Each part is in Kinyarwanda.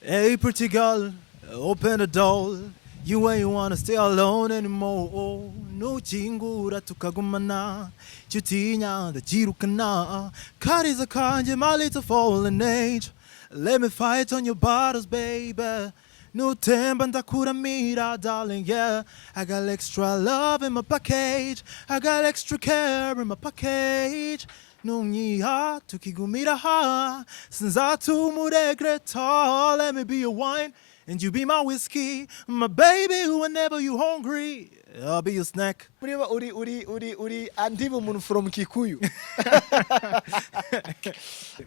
Hey, pretty girl, open the door. You ain't wanna stay alone anymore. Nuchingura tukagumana. Chutinya the jirukana. Kariza kanje, my little fallen age. Let me fight on your bottles, baby. No temba ndakura mira, darling, yeah. I got extra love in my package. I got extra care in my package. Nungiha tukigumira ha. Sinzatu muregreta. Let me be your wine and you be my whiskey. My baby, whenever you hungry, I'll be your snack. uri andi bumuntu from Kikuyu.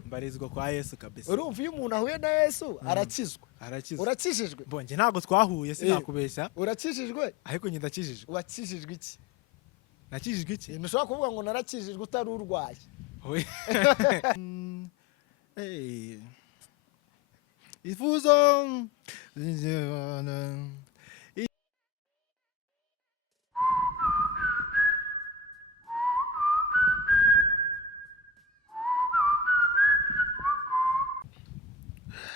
Mbarizwa kwa Yesu kabisa. Urumva iyo umuntu ahuye na Yesu arakizwa. Arakizwa. Urakishijwe? Bonje ntago twahuye sinakubeshya. Urakishijwe? Ariko nyine ndakijijwe. Wakishijwe iki? Nakijijwe iki? Ntushobora kuvuga ngo narakijijwe utari urwaye. Hey. Wifuza.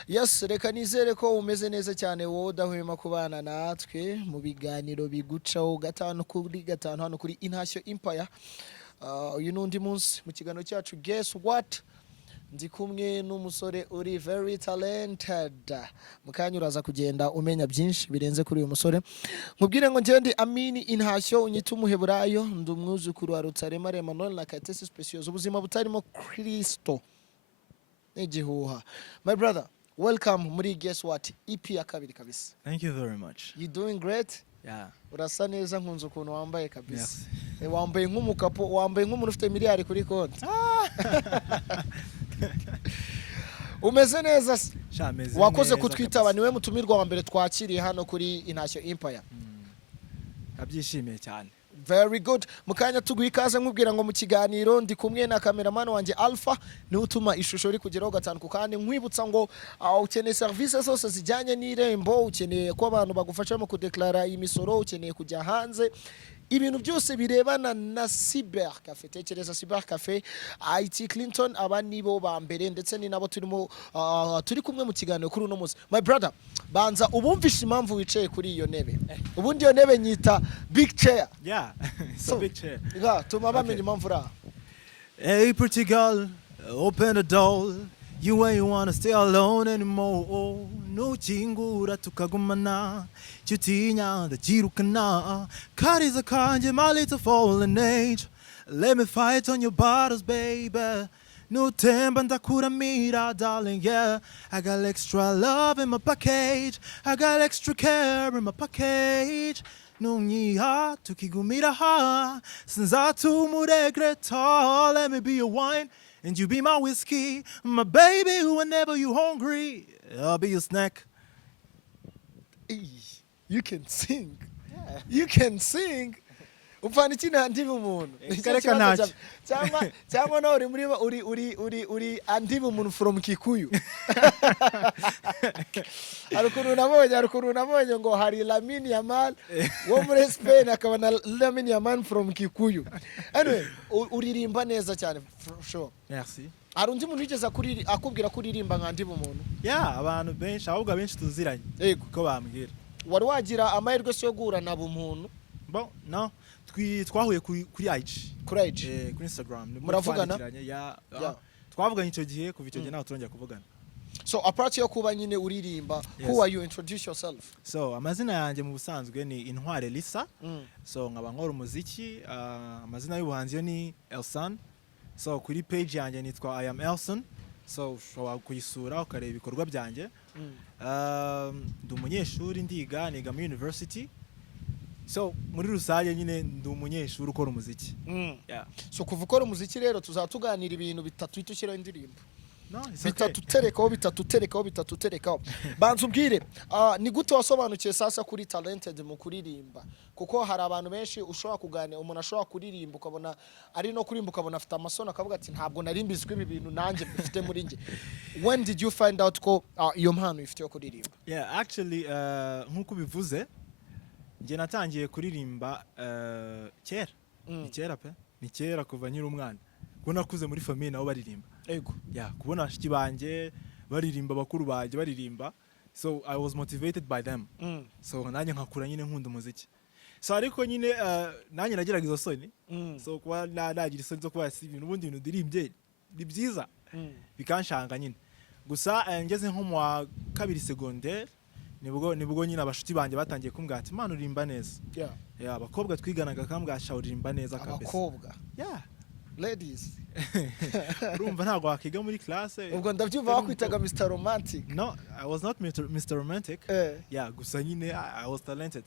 Yes, reka nizere ko umeze neza cyane wowe udahwema kubana natwe mu biganiro bigucaho gatanu kuri gatanu hano kuri Intashyo Empire. Uyu nundi munsi mu kiganiro cyacu Guess What? Ndi kumwe n'umusore uri very talented. Mukanya uraza kugenda umenya byinshi birenze kuri uyu musore. Nkubwire ngo njye ndi Amini Intashyo unyita umuheburayo, ndi umwuzukuru wa Rutarema Emmanuel na Katesi Specials. Ubuzima butarimo Kristo. Igihuha. My brother, welcome muri Guess What? EP ya kabiri kabisa. Thank you very much. You doing great? Yeah. Urasa neza nkunze ukuntu wambaye kabisa. Yes. Wambaye nk'umukapo, wambaye nk'umuntu ufite miliyari kuri konti. Umeze neza se? Shameze. Wakoze kutwitaba, niwe mutumirwa wa mbere twakiriye hano kuri Intashyo Empire. Abyishimiye cyane. Very good. Mukanya tuguha ikaze nkubwira ngo mu kiganiro ndi kumwe na cameraman wanje Alpha ni utuma ishusho ri kugeraho gatanu ku kandi nkwibutsa ngo ukeneye service zose zijyanye n'irembo, ukeneye ko abantu bagufasha mu kudeklara imisoro, ukeneye kujya hanze, ibintu byose birebana na cyber cafe. Tekereza cyber cafe, IT Clinton aba nibo ba mbere ndetse ni nabo turi kumwe mu kiganiro kuri uno munsi. My brother, banza ubumvisha impamvu wicaye kuri iyo ntebe. Ubundi iyo ntebe nyita big chair. Yeah. It's a big chair. Ga tuma bamenye impamvu ra. Hey, pretty girl, open the door. You ain't wanna stay alone anymore. Nuchingura tukagumana. Chutinya the jirukana. Kariza kanje, my little fallen age. Let me fight on your bottles, baby. No temba ndakura mira, darling, yeah. I got extra love in my package. I got extra care in my package. Nungiha tukigumira ha. Sinzatu muregreta. Let me be your wine and you be my whiskey. My baby, whenever you hungry, I'll be your snack. You can sing. Yeah. You can sing. Upfana iki andi bumuntu. Cyangwa no uri andi bumuntu from Kikuyu. Arukuru nabonye ngo hari Lamine Yamal wo muri Spain akaba na Lamine Yamal from Kikuyu. Anyway, uririmba neza cyane for sure. Merci. Hari undi muntu wigeze akubwira ko uririmba nkandi bumuntu? Yeah, abantu benshi ahubwo benshi tuziranye. Yego ko bambwira. Wari wagira amahirwe yo guhura na bumuntu? Bon, no. Twahuye kuri IG. Kuri IG? Kuri Instagram. Muravugana? Yeah. Twavuganye icyo gihe kuva icyo gihe naho turongera kuvugana. So apart yo kuba nyine uririmba, yes. Who are you? Introduce yourself. So amazina yanjye mu busanzwe ni Intware Lisa. So nkaba nkora umuziki, amazina y'ubuhanzi yo ni Elsan. So kuri page yanjye nitwa I am Elsan. So ushobora kuyisura ukareba ibikorwa byanjye. Ndi umunyeshuri niga muri university. So muri rusange nyine ndi umunyeshuri ukora umuziki. Yeah. So kuva ukora umuziki rero tuzatuganira ibintu bitatu itushyiraho indirimbo. No, it's okay. bitatuterekaho. Banza umbwire, ni gute wasobanukiye sasa kuri talented mu kuririmba? Kuko hari abantu benshi ushobora kuganira, umuntu ashobora kuririmba ukabona ari no kurimba ukabona afite amasoni akavuga ati ntabwo narimbizwe ibi bintu nanjye bifite muri nge. When did you find out ko iyo mpano ifite yo kuririmba? Yeah, actually nkuko bivuze nge natangiye kuririmba kera. Ni kera pe. Ni kera kuva nyiri umwana. Kubona kuze muri famille nabo baririmba. Ego. Yeah, kubona bashiki banje baririmba bakuru banje baririmba so I was motivated by them so nanjye nkakura nyine nkunda umuziki so ariko nyine nanjye nagiraga izo soni so kuba nagira isoni zo kuba si ibintu ubundi bintu dirimbye ni byiza bikanshanga nyine gusa ngeze nko mu wa kabiri secondaire nibwo nyine abashuti banjye batangiye kumbwira ati man urimba neza abakobwa twiganaga kambwasha urimba neza kabisa abakobwa ladies urumva ntabwo wakiga muri classe ubwo ndabyumva bakwitaga Mr Romantic. No, I was not Mr Romantic. Gusa nyine I was talented.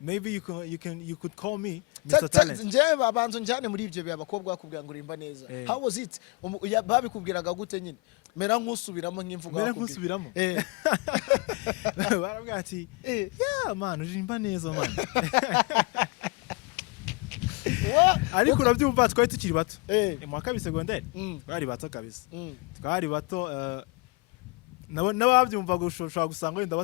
Maybe you could call me Mr Talent. Nje babanzo njane muri ibyo by'abakobwa bakubwira ngo urimba neza. How was it? Babikubwiraga gute nyine? Mera nk'usubiramo nk'imvugo bakubwira. Mera nk'usubiramo. Barabwira ati man urimba neza man. Ariko urabyumva twari tukiri bato mu wa kabiri secondaire twari bato kabisa twari bato n'ababyumvaga ushobora gusanga wenda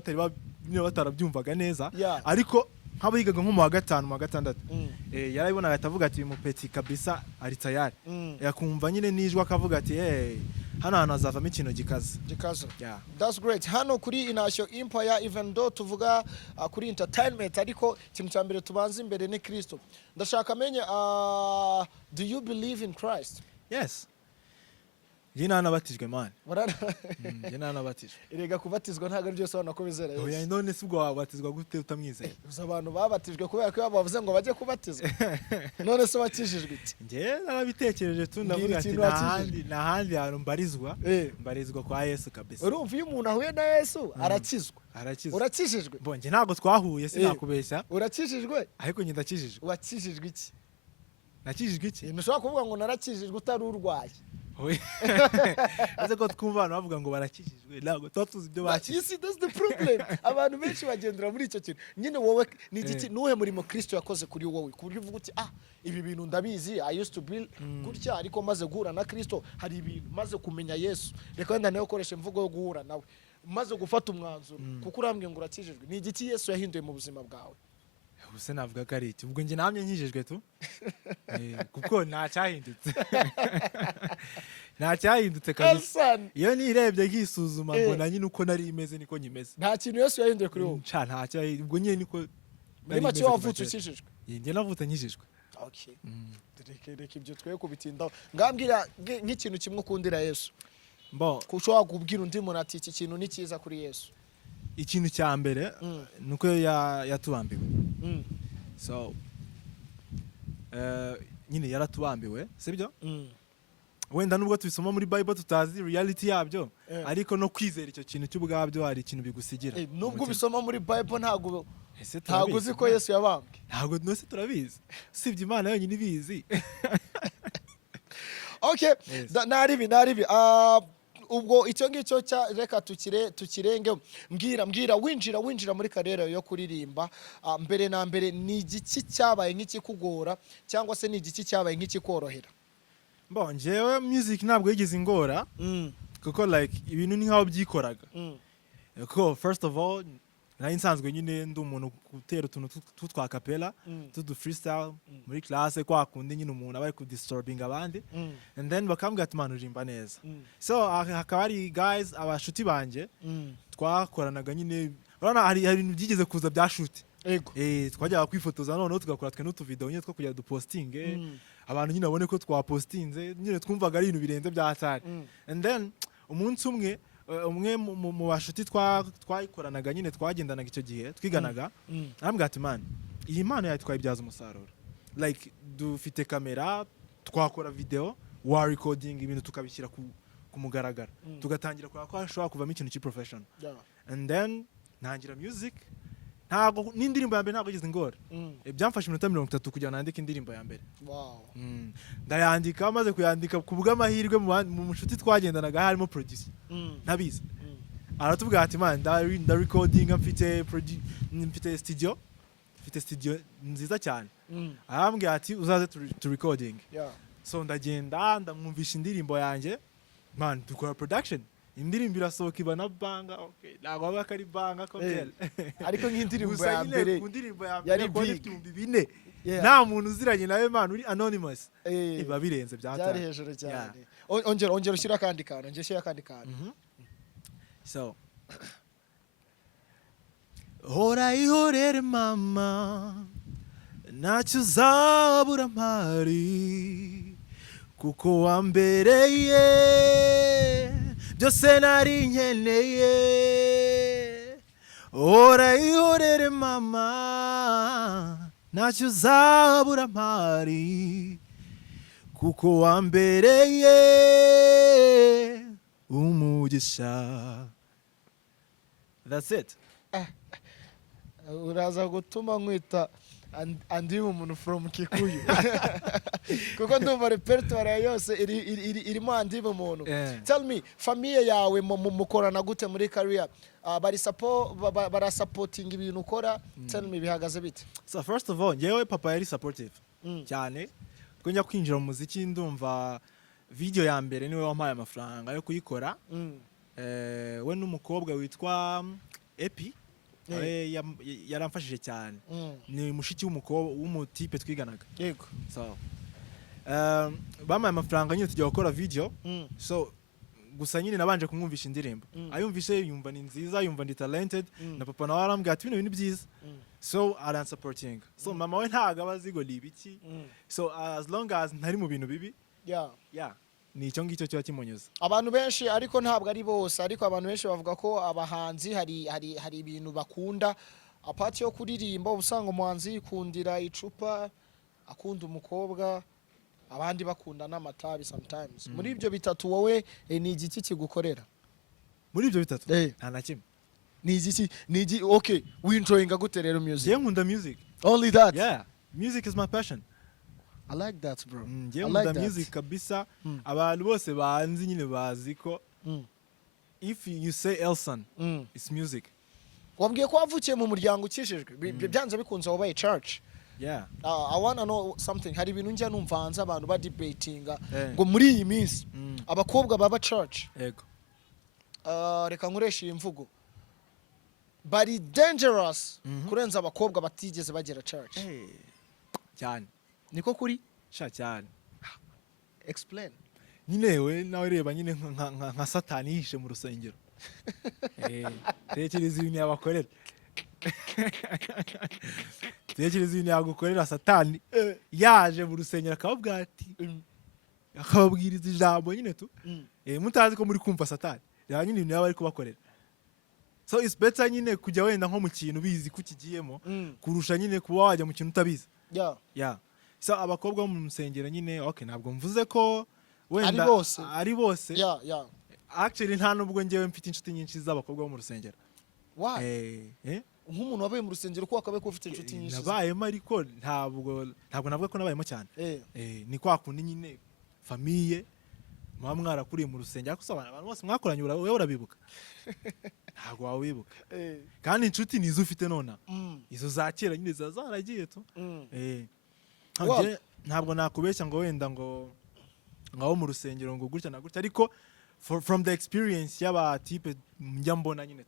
batarabyumvaga neza ariko nk'abo yigaga nko mu wa gatanu mu wa gatandatu yarabibonaga atavuga ati mu peti kabisa ari tayari yakumva nyine nijwe akavuga ati hano hantu hazavamo ikintu gikaze. That's great. Hano kuri Inashyo Empire even though tuvuga kuri entertainment ariko ikintu cya mbere tubanza imbere ni Kristo. Ndashaka amenye do you believe in Christ? Yes. Njye nanabatijwe man. Njye nanabatijwe. Irega kubatizwa ntago ari byose abana ko bizera Yesu. Oya none se ubwo wabatizwa gute utamwizeye? Uza abantu babatijwe kubera ko bavuze ngo bajye kubatizwa. None se wakijijwe iki? Njye narabitekereje tu ndavuga ati nahandi hantu mbarizwa kwa Yesu kabisa. Urumva iyo umuntu ahuye na Yesu arakizwa. Urakijijwe? Bo njye ntago twahuye sinakubeshya. Urakijijwe? Ariko njye ndakijijwe. Wakijijwe iki? Nakijijwe iki? Ntushobora kuvuga ngo narakijijwe utari urwaye. Aze ko twumva bavuga ngo barakijijwe ntabwo tuzi ibyo bakije. You see that's the problem. Abantu benshi bagendera muri icyo kintu. Nyine wowe ni igiki nuhe murimo Kristo yakoze kuri wowe ku buryo uvuga uti ibi bintu ndabizi I used to be gutya ariko maze guhura na Kristo hari ibintu maze kumenya Yesu reka wenda nayo ukoresha imvugo yo guhura nawe maze gufata umwanzuro kuko urambwiye ngo urakijijwe ni igiki Yesu yahinduye mu buzima bwawe. Ubuse navuga ko ari iki ubwo njye namye nkijijwe tu kuko nta cyahindutse kabisa. Iyo nirebye nkisuzuma mbona nyine uko nari imeze niko nyimeze. Nta kintu Yesu yahinduye kuri wowe. Nta cyahindutse ubwo nyine niko nari imeze wavutse ukijijwe. Njye navutse nkijijwe. Okay. Reka ibyo twe kubitindaho. Ngambwira nk'ikintu kimwe ukundira Yesu. Kushobora kubwira undi muntu ati iki kintu ni cyiza kuri Yesu. Ikintu cya mbere nuko yatubambiwe so nyine yaratubambiwe sibyo wenda nubwo tubisoma muri Bible tutazi reality yabyo ariko no kwizera icyo kintu cy'ubwabyo hari ikintu bigusigira. Nubwo bisoma muri Bible ntago uzi ko Yesu yabambwe. Ntago nose turabizi usibye Imana yonyine ibizi. Okay naribi ubwo icyo ngicyo reka tukirenge mbwira winjira muri karere yo kuririmba mbere na mbere ni igiki cyabaye nk'ikikugora cyangwa se ni igiki cyabaye nk'ikikorohera? Njyewe music ntabwo yigeze ingora kuko like ibintu ni nkaho byikoraga kuko first of all nari nsanzwe nyine ndi umuntu gutera utuntu twa capella tudu freestyle muri classe kwa kundi nyine umuntu aba ari ku disturbing abandi and then bakambwira ati man urimba neza so hakaba ari guys abashuti banje twakoranaga nyine urana hari ibintu byigeze kuza bya shoot twajyaga kwifotoza noneho tugakora twe n'utu video nyine two kujya dupostinge abantu nyine babone ko twapostinze nyine twumvaga ari ibintu birenze bya hatari and then umunsi umwe mu bashuti twayikoranaga nyine twagendanaga icyo gihe twiganaga arambwira ati man iyi mpano yawe twayibyaza umusaruro like dufite kamera twakora video wa recording ibintu tukabishyira ku mugaragara tugatangira kureba ko hashobora kuvamo ikintu cy'professional and then ntangira music ntago n'indirimbo ya mbere ntago igeze ngora byamfashe iminota 30 kugira ngo nandike indirimbo ya mbere. Ndayandika maze kuyandika ku bw'amahirwe mu mushuti twagendanaga harimo producer ntabizi aratubwira ati man nda recording mfite studio nziza cyane arambwira ati uzaze to recording so ndagenda ndamwumvisha indirimbo yanjye man dukora production indirimbo irasohoka ibana banga ntabwo aba ari banga ko byera ariko nk'indirimbo ya mbere yari big nta muntu uziranye nawe man uri anonymous iba birenze byari hejuru cyane. Ongera ushyira kandi kantu so hora ihorere mama ntacyo uzabura mpari kuko wambereye byose nari nkeneye hora ihorere mama ntacyo uzabura mpari kuko wambereye umugisha. That's it. uraza gutuma nkwita andi umuntu from Kikuyu kuko ndumva repertoire yose irimo andi umuntu. Tell me, famille yawe mukorana gute muri career? Bari supporting ibintu ukora. Tell me bihagaze bite? So first of all, yewe papa yari supportive cyane. Ko njya kwinjira mu muziki ndumva video ya mbere niwe wampaye amafaranga yo kuyikora. We n'umukobwa witwa EP yaramfashije cyane. Ni mushiki w'umukobwa w'umutipe twiganaga. Yego. So bampaye amafaranga nyine tujya gukora video. So gusa nyine nabanje kumwumvisha indirimbo. Ayumvishe yumva ni nziza, yumva ndi talented, na papa nawe arambwira ati bino bintu byiza. So aran supporting. So mama we ntago abazigo libiki. So as long as ntari mu bintu bibi. Yeah. Ni icyo ngicyo cyo kimunyuza. Abantu benshi ariko ntabwo ari bose, ariko abantu benshi bavuga ko abahanzi hari ibintu bakunda apart yo kuririmba. Usanga umuhanzi yikundira icupa, akunda umukobwa, abandi bakunda n'amatabi sometimes. Muri ibyo bitatu wowe ni igiki kigukorera? Muri ibyo bitatu nta na kimwe. Ni igiki okay, we enjoying gute rero music? Je nkunda music. Only that? Yeah, music is my passion. I like that, bro. Je nkunda music kabisa. Abantu bose banzi nyine bazi ko if you say Elsan, it's music. Wambwiye ko wavukiye mu muryango ukishijwe, byanze bikunze wabaye church. Yeah. I want to know something. Hari ibintu njya numva hanze abantu ba debatinga ngo muri iyi minsi abakobwa baba church. Yego. Reka nkureshe imvugo. Bari dangerous kurenza abakobwa batigeze bagera church. Cyane. Niko kuri? Sha cyane. Explain. Nyine we nawe reba nyine nka Satani yihishe mu rusengero. Tekereza ibintu yabakorera. Tekereza ibintu yagukorera Satani yaje mu rusengero akababwira ati akababwiriza ijambo nyine tu mutazi ko muri kumva Satani ya nyine ibintu yaba ari kubakorera. So it's better nyine kujya wenda nko mu kintu bizi kukigiyemo kurusha nyine kuba wajya mu kintu utabizi. Yeah. So abakobwa bo mu rusengero nyine okay ntabwo mvuze ko wenda ari bose. Yeah. Actually nta nubwo ngewe mfite inshuti nyinshi z'abakobwa bo mu rusengero. Why? Nk'umuntu wabaye mu rusengero ko akabaye ko ufite inshuti nyinshi. Nabayemo ariko ntabwo navuga ko nabayemo cyane. Ni kwa kundi nyine famille muba mwarakuriye mu rusengero ariko abantu bose mwakoranye wowe urabibuka. Ntabwo wawibuka. Kandi inshuti nizo ufite nona. Izo za kera nyine zaragiye tu. Ntabwo nakubeshya ngo wenda ngo ngaho mu rusengero ngo gutya na gutya ariko from the experience y'aba type njya mbona nyine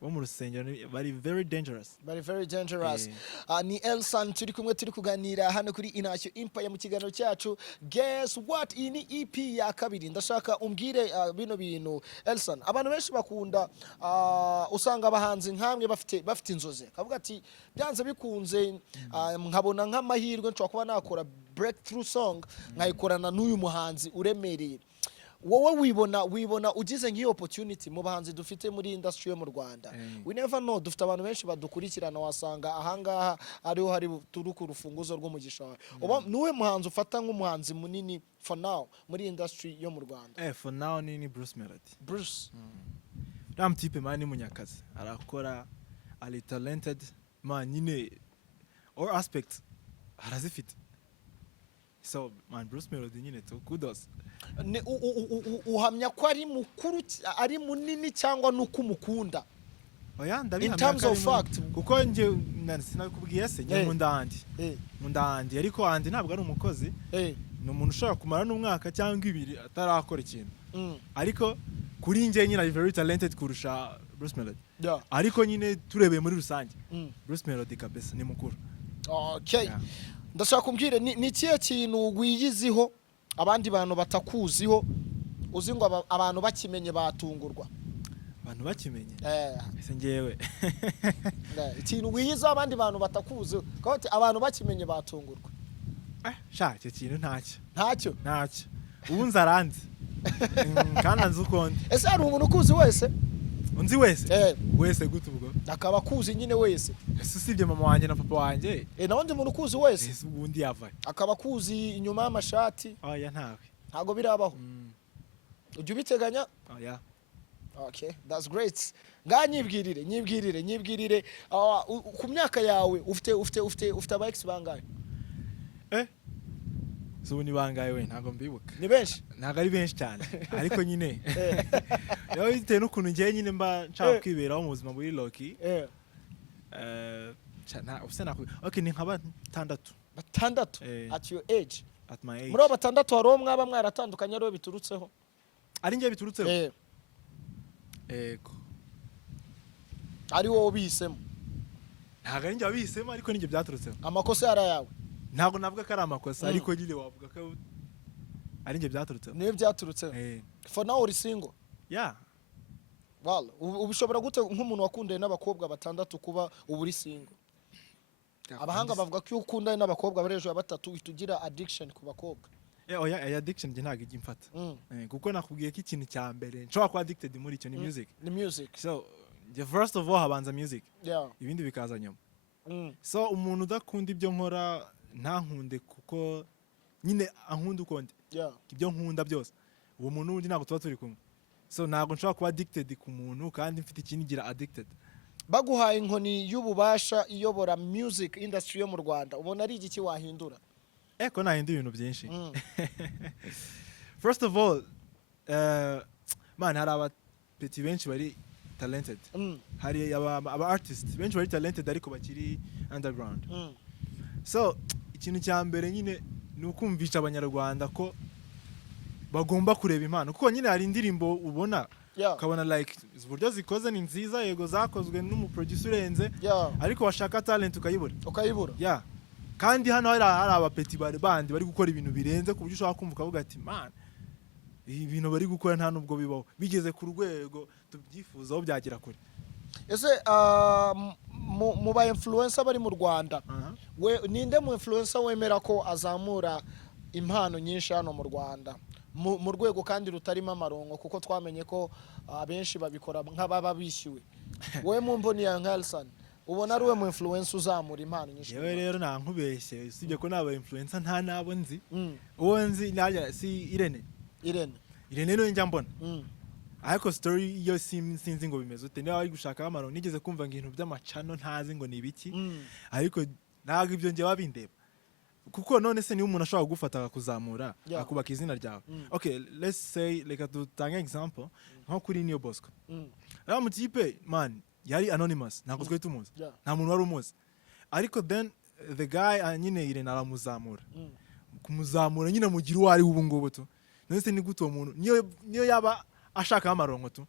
bo mu rusengero bari very dangerous. Ni Elsan turi kumwe turi kuganira hano kuri Intashyo Empire mu kiganiro cyacu. Guess what? Iyi ni EP ya kabiri. Ndashaka umbwire bino bintu Elsan. Abantu benshi bakunda usanga abahanzi nkamwe bafite inzozi. Kavuga ati byanze bikunze nkabona nk'amahirwe nshobora kuba nakora breakthrough song nkayikorana n'uyu muhanzi uremereye. Wowe wibona ugize nk'iyo opportunity mu bahanzi dufite muri industry yo mu Rwanda. We never know, dufite abantu benshi badukurikirana wasanga ahangaha ariho hari turuku rufunguzo rw'umugisha wawe. Nuwe muhanzi ufata nk'umuhanzi munini for now muri industry yo mu Rwanda? For now ni Bruce Melody. Bruce. Type man ni munyakazi. Arakora, ali talented man nyine all aspects arazifite. So man Bruce Melody nyine to kudos. Uhamya ko ari mukuru ari munini cyangwa nuko umukunda? Oya in terms of fact kuko nje sinakubwiye se nye munda handi ariko handi ntabwo ari umukozi ni umuntu ushaka kumara n'umwaka cyangwa ibiri atarakora ikintu ariko kuri nje nyine ari very talented kurusha Bruce Melody ariko nyine turebeye muri rusange Bruce Melody kabisa ni mukuru. Okay, ndashaka kumbwire ni kiye kintu wiyiziho abandi bantu batakuziho uzi ngo abantu bakimenye batungurwa? abantu bakimenye eh ese ngewe ikintu wiyiza abandi bantu batakuzi kandi abantu bakimenye batungurwa sha icyo kintu ntacyo ubu nzaranze kandi nzi uko ndi ese hari umuntu ukuzi wese unzi wese wese gute ubwo akaba akuzi nyine wese usibye mama wanjye na papa wanjye naho ndi umuntu ukuzi wese ese ubundi yavaye akaba akuzi inyuma y'amashati oya ntago birabaho ujya ubiteganya oya okay that's great nyibwirire ku myaka yawe ufite aba ex bangahe so ni bangaye we ntago mbibuka ni benshi ntago ari benshi cyane ariko nyine rero bitewe n'ukuntu ngiye nyine mba nshaka kwiberaho mu buzima buri loki okay ni nka batandatu at your age at my age muri abo batandatu hari uwo mwaba mwaratandukanye ariho biturutseho ari ngiye biturutseho ego ari wowe ubihisemo ntago ari ngiye wabihisemo ariko ninjye byaturutseho amakosa yari ayawe ntago navuga ko ari amakosa ariko nyine wavuga ko ari ngiye byaturutseho niyo byaturutseho for now uri single ubishobora gute nk'umuntu wakundaye n'abakobwa batandatu kuba uburi single abahanga bavuga ko iyo ukundanye n'abakobwa bari hejuru ya batatu uhita ugira addiction ku bakobwa oya addiction nge ntago ijya imfata kuko nakubwiye ko ikintu cya mbere nshobora kuba addicted muri icyo ni music so the first of all habanza music ibindi bikaza nyuma so umuntu udakunda ibyo nkora ntankunde kuko nyine ankunda uko ndi ibyo nkunda byose uwo muntu wundi ntabwo tuba turi kumwe so ntabwo nshobora kuba addicted ku muntu kandi mfite ikintu gira addicted baguhaye inkoni y'ububasha iyobora music industry yo mu Rwanda ubona ari igiki wahindura ko nahindura ibintu byinshi first of all man hari abapeti benshi bari talented hari aba artists benshi bari talented ariko bakiri underground so ikintu cya mbere nyine ni ukumvisha abanyarwanda ko bagomba kureba impano kuko nyine hari indirimbo ubona ukabona like uburyo zikoze ni nziza yego zakozwe n'umuproducer urenze ariko washaka talent ukayibura kandi hano hari abapeti bandi bari gukora ibintu birenze ku buryo ushobora kumva ukavuga ati man ibintu bari gukora nta nubwo bibaho bigeze ku rwego tubyifuzaho byagera kure ese mu ba influencer bari mu Rwanda we ninde mu influencer wemera ko azamura impano nyinshi hano mu Rwanda mu rwego kandi rutarimo amarongo kuko twamenye ko abenshi babikora nk'ababa bishyuwe we mu mboni ya Elsan ubona ari we mu influencer uzamura impano nyinshi yewe rero nankubeshye usibye ko naba influencer nta nabo nzi uwo nzi si Irene niyo njya mbona ariko story yo sinzi ngo bimeze ute niba bari gushaka amarongo nigeze kumva ngo ibintu by'amacano ntazi ngo ni ibiki ariko ntabwo ibyo ngiye babindeba kuko none se niba umuntu ashobora kugufata akakuzamura akubaka izina ryawe okay let's say reka dutange example nko kuri New Bosco rero mu kipe man yari anonymous ntabwo twari tumuzi nta muntu wari umuzi ariko then the guy nyine Irene aramuzamura kumuzamura nyine mugira uwo ari ubu ngubu tu none se ni gute uwo muntu niyo yaba ashaka amarongo tu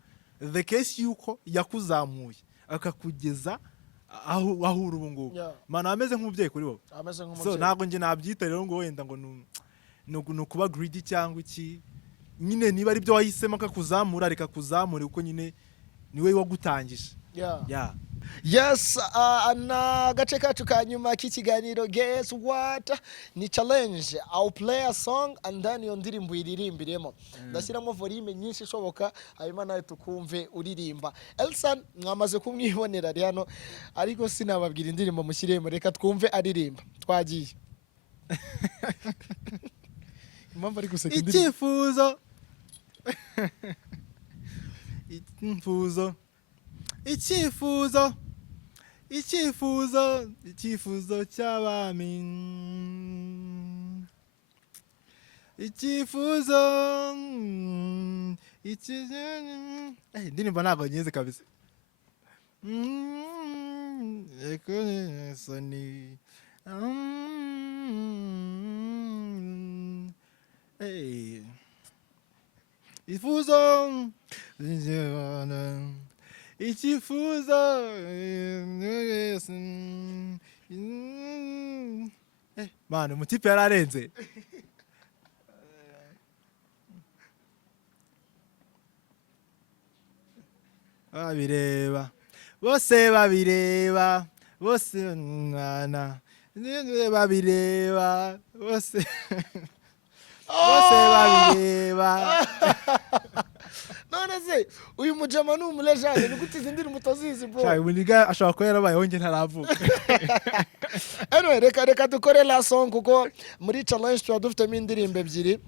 the case yuko yakuzamuye akakugeza aho uri ubu ngubu mana ameze nk'umubyeyi kuri wowe so ntabwo nge nabyita rero ngo wenda ngo ni ukuba greedy cyangwa iki nyine niba ari byo wahisemo akakuzamura reka kuzamure kuko nyine niwe wagutangije yes na gace kacu ka nyuma k'ikiganiro guess what ni challenge I'll play a song and then iyo ndirimbo iririmbiremo ndashyiramo volume nyinshi ishoboka hanyuma nawe tukumve uririmba Elsan mwamaze kumwibonera hano ariko sinababwira indirimbo mushyiremo reka twumve aririmba twagiye impamvu ari guseka indirimbo icyifuzo cy'abami indirimbo ntabwo nyizi kabisa icyifuzo mwana umutipe yararenze babireba bose babireba bose mwana babireba bose bose babireba none se uyu mujama ni umulejane ni gute izi ndirimbo utazizi bro Shaka muniga ashobora kuba yarabayeho nge ntaravuka anyway reka dukore la song kuko muri challenge tuba dufitemo indirimbo ebyiri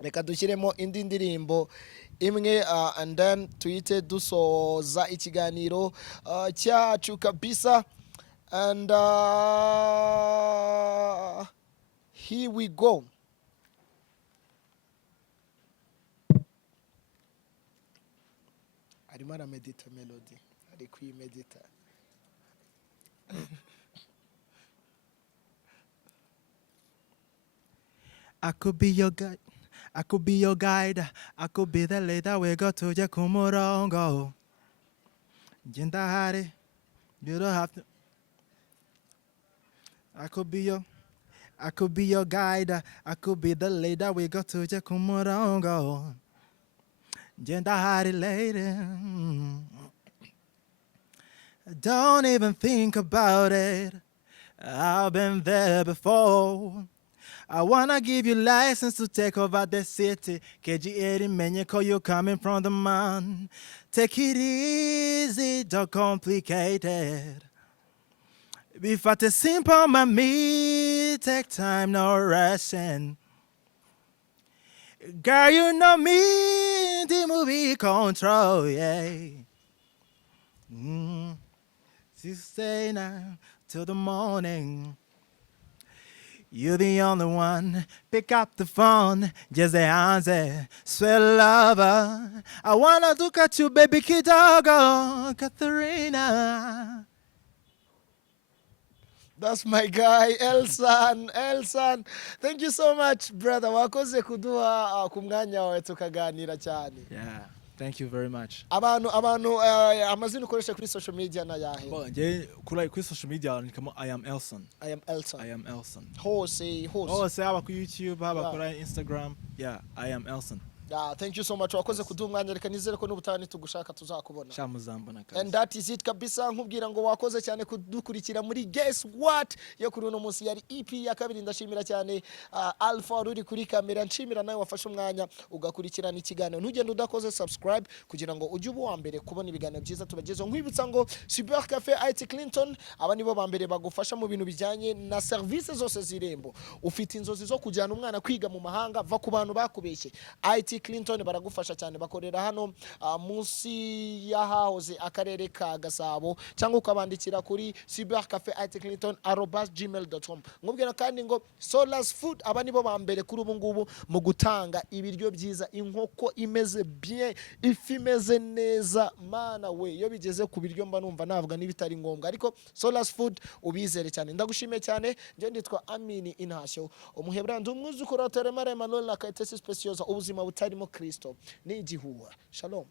reka dushyiremo indi ndirimbo imwe and then tuhite dusoza ikiganiro cyacu kabisa and here we go. arimo aramedita Melody ari kwimedita I could be your guide. I could be your guide. I could be the leader we go to the Kumurongo. Jindahari. You don't have to. I could be your guide. I could be the leader we go to the Kumurongo. Jindahari lady. Don't even think about it. I've been there before. I wanna give you license to take over the city. KG80 Menyeko, you coming from the man. Take it easy, don't complicate it. If I take simple, mommy, take time, no rushing. Girl, you know me, the movie control, yeah. So stay now till the morning. You're the only one. Pick up the phone. Just answer. Sweet lover. I wanna look at you, baby Kidogo, Katharina. That's my guy, Elsan. Elsan, thank you so much, brother. Wakoze kuduha ku mwanya wawe tukaganira cyane. Yeah, thank you very much. Abantu amazina ukoresha kuri social media na yahe? Bon, kuri social media nikamo I am Elsan. I am Elsan. I am Elsan. Hose. Haba ku YouTube, haba kuri Instagram. Yeah, I am Elsan. Yeah, thank you so much. Wakoze kuduha umwanya, reka nizere ko n'ubutani tugushaka tuzakubona. Shamuzambona kabisa. And that is it kabisa. Nkubwira ngo wakoze cyane kudukurikira muri Guess What yo kuri uno munsi yari EP ya kabiri. Ndashimira cyane Alpha ruri kuri kamera, nshimira nawe wafashe umwanya ugakurikirana ikiganiro. Ntugende udakoze subscribe kugira ngo ujye uba wambere kubona ibiganiro byiza tubagezeho. Nkwibutsa ngo Super Cafe IT Clinton aba nibo bambere bagufasha mu bintu bijyanye na service zose zirembo. Ufite inzozi zo kujyana umwana kwiga mu mahanga, va ku bantu bakubeshye. IT Clinton baragufasha cyane, bakorera hano munsi yahahoze akarere ka Gasabo, cyangwa ukabandikira kuri cybercafe@clinton@gmail.com. Ngubwira kandi ngo Solas Food aba nibo bambere kuri ubu ngubu mu gutanga ibiryo byiza, inkoko imeze bien, ifi imeze neza, mana we iyo bigeze ku biryo mba numva navuga nibitari ngombwa, ariko Solas Food ubizere cyane. Ndagushimiye cyane. Nje nditwa Amini Intashyo, umuhebra ndumwuzukuru wa Teremare Emmanuel na Kayitesi Speciosa, ubuzima butarimo Kristo ni igihuha. Shalom.